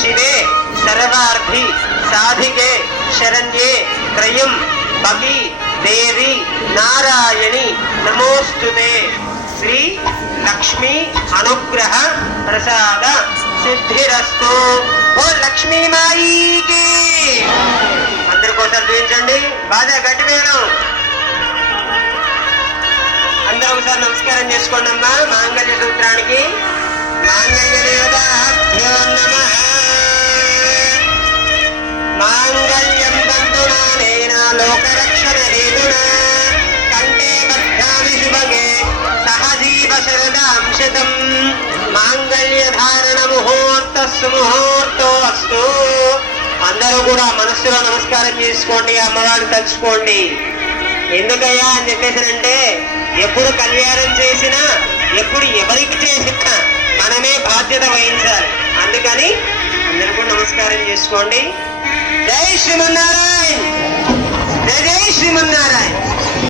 శివే సర్వార్థి సాధికే శరణ్యే త్రయం భగి దేవి నారాయణి నమోస్తుతే. శ్రీ లక్ష్మీ అనుగ్రహ ప్రసాద సిద్ధిరస్తు. ఓ లక్ష్మీ మాయికి. అందరికోసారి చూపించండి, బాగా గట్టి వేయడం. అందరూ ఒకసారి నమస్కారం చేసుకోండి అమ్మా మాంగళ్య సూత్రానికి. మాంగళ్య దేవతాభ్యో నమః. మాంగళ్యం తంతునానేన లోకరక్షణ హేతునా కంఠే బధ్నామి శుభగే సహజీవ శరదాం శతం. మాంగళ్య ధారణ ముహూర్తస్సు ముహూర్తో అస్తు. అందరూ కూడా మనస్సులో నమస్కారం చేసుకోండి, అమ్మవారిని తలుచుకోండి. ఎందుకయ్యా అని చెప్పేసానంటే, ఎప్పుడు కళ్యాణం చేసినా ఎప్పుడు ఎవరికి చేసినా మనమే బాధ్యత వహించాలి. అందుకని అందరూ కూడా నమస్కారం చేసుకోండి. జై శ్రీమన్నారాయణ, జై జై శ్రీమన్నారాయణ.